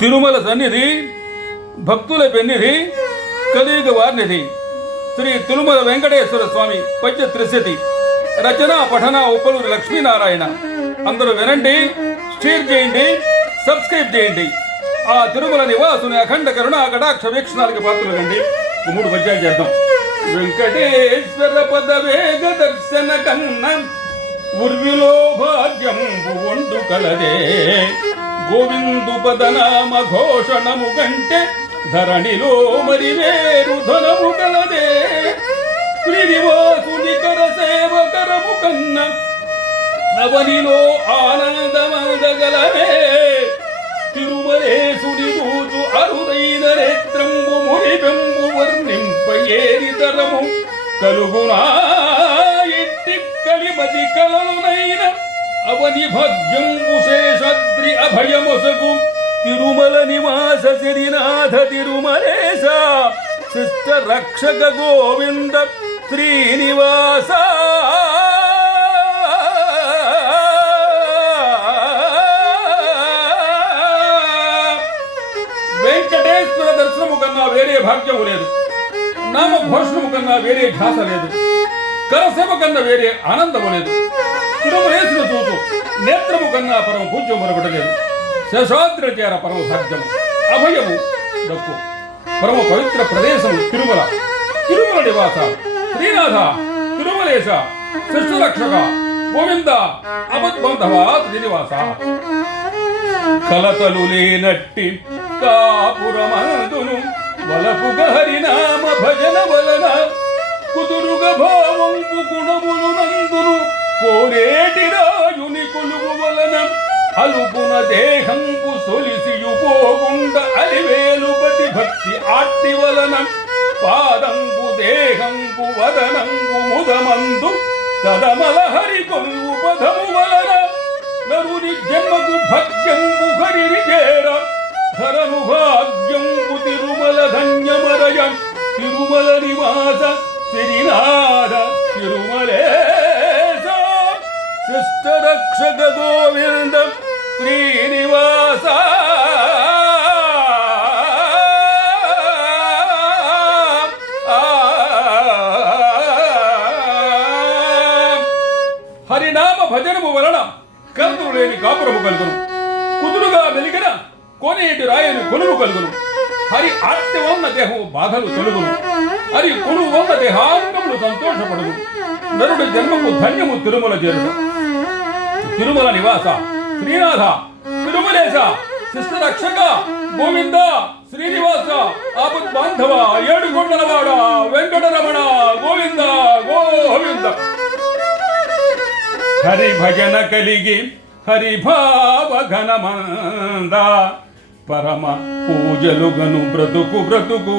తిరుమల సన్నిధి భక్తుల పెన్నిధి కలియుగ వారినిధి శ్రీ తిరుమల వెంకటేశ్వర స్వామి పద్య త్రిశతి. రచన పఠన ఉప్పలూరి లక్ష్మీనారాయణ. అందరూ వినండి షేర్ చేయండి సబ్స్క్రైబ్ చేయండి. ఆ తిరుమల నివాసుని అఖండ కరుణ కటాక్ష వీక్షణాలకి పాత్రలు మూడు పద్యాలు చేద్దాం. వెంకటేశ్వర పద వేగ దర్శన కన్న ఉర్విలో భాగ్యం ఉండు కలదే. గోవిందు పదనామ ఘోషణము కంటే ధరణిలో మరి వేరు ధనము కలదే. శ్రీనివాసుని సేవకరము కన్న నవనిలో ఆనందమందగలమే తిరుమలేశుని చూచు అరుదైన నేత్రంబు ముని బెంబు వర్ణింప ఏరితరము కలుగునా ఎట్టి కలిమతి కలలునైన అవని భాగ్యంబు శేషద్రి అభయమొసగు తిరుమల నివాస సిరినాథ తిరుమలేశ శిష్ట రక్షక గోవింద శ్రీనివాస వెంకటేశ్వర దర్శనము కన్నా వేరే భాగ్యము లేదు నామ భోషణము కన్నా వేరే ఘాస లేదు కరసేవ కన్నా వేరే ఆనందము లేదు. తిరుమలేసిన తూతు. నేత్రము కన్నా పరమ పూజ్యం మరొకటి లేదు చేర పరమ భాగ్యము అభయము దక్కు పరమ పవిత్ర ప్రదేశం తిరుమల. తిరుమల నివాస. శ్రీనాథ తిరుమలేశ శిష్యురక్షక గోవింద అపద్బంధవ శ్రీనివాస. కలతలు లేనట్టి కాపురమందును వలపుగ హరినామ భజన వలన కుదురుగ భావంపు గుణములు కోరేటి రాయుని కొలువు వలన అలుపున దేహంపు సొలిసియు పోగుండ అలివేలుపతి భక్తి ఆర్తి వలన పాదంపు దేహంపు వదనంపు ముదమందు తదమల హరి కొలువు పదము వలన. నరుని జన్మకు భక్త్యంబు హరిని చేర ధరను భాగ్యంబు తిరుమల ధన్యమరయం తిరుమల నివాస రక్షక గోవింద శ్రీనివాస. హరినామ భజనము వలన కలుతులు లేని కాపురము కలుగును. కుదురుగా వెలిగిన కోనేటి రాయని కొనుగు కలుగును. హరి ఆత్మ ఉన్న దేహము బాధలు తొలుగును. హరి కొనుగు ఉన్న దేహాంగములు సంతోషపడును. నరుడి జన్మము ధన్యము తిరుమల చేరుట తిరుమల నివాస. శ్రీనాథ తిరుమలేశ శిష్ట రక్షక గోవింద శ్రీనివాస ఆపత్ బాంధవ ఏడుకొండలవాడ వెంకటరమణ గోవింద గోవింద. హరి భజన కలిగి హరి భావ ఘనమంద పరమ పూజలుగను బ్రతుకు బ్రతుకు.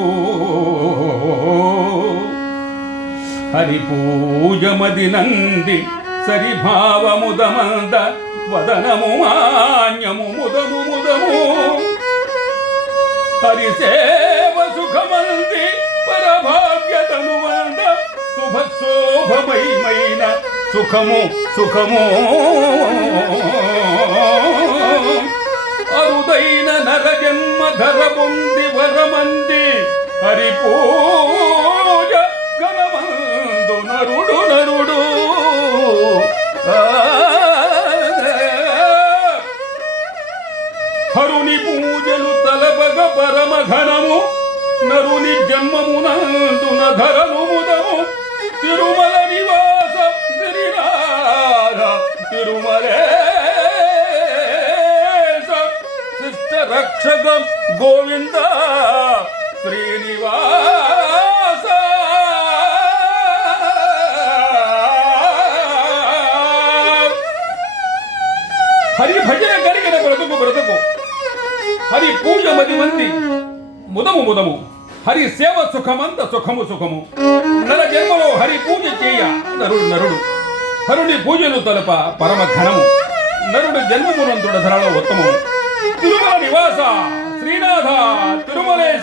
హరి పూజమది నంది సరి భావముదమంద వదనము మాన్యము ముదము ముదము. హరి సేవ సుఖమంది పరభాగ్యతను వంద శుభ శోభమయమైన సుఖము సుఖము. అరుదైన నరజన్మ ధర పొంది వరమంది హరి గణమందు నరుడు నరుడు. హరుని పూజలు తలపగ పరమ ఘనము నరుని జన్మమునందున ధరను ముదము. తిరుమల నివాస శ్రీరాధ తిరుమలేశ శిష్ట రక్షక గోవింద శ్రీనివాస. హరి భజన కలిగిన బ్రతుకు బ్రతుకు. హరి పూజ మది మంది. ముదము ముదము. హరి సేవ సుఖమంత సుఖము సుఖము. నర జన్మలో హరి పూజ చేయ. నరుడు నరుడు. హరుని పూజలు తలప పరమ ఘనము. నరుడు జన్మమునందుడ ధరలో ఉత్తమము. తిరుమల నివాస. శ్రీనాథ తిరుమలేశ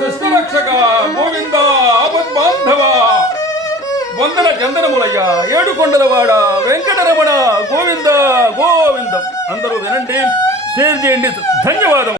శిష్టరక్షక గోవింద ఆపద్బాంధవ. వందన చందనములయ్యా ఏడు కొండలవాడ వెంకటరమణ గోవింద గోవిందం. అందరూ వినండి షేర్ చేయండి. ధన్యవాదం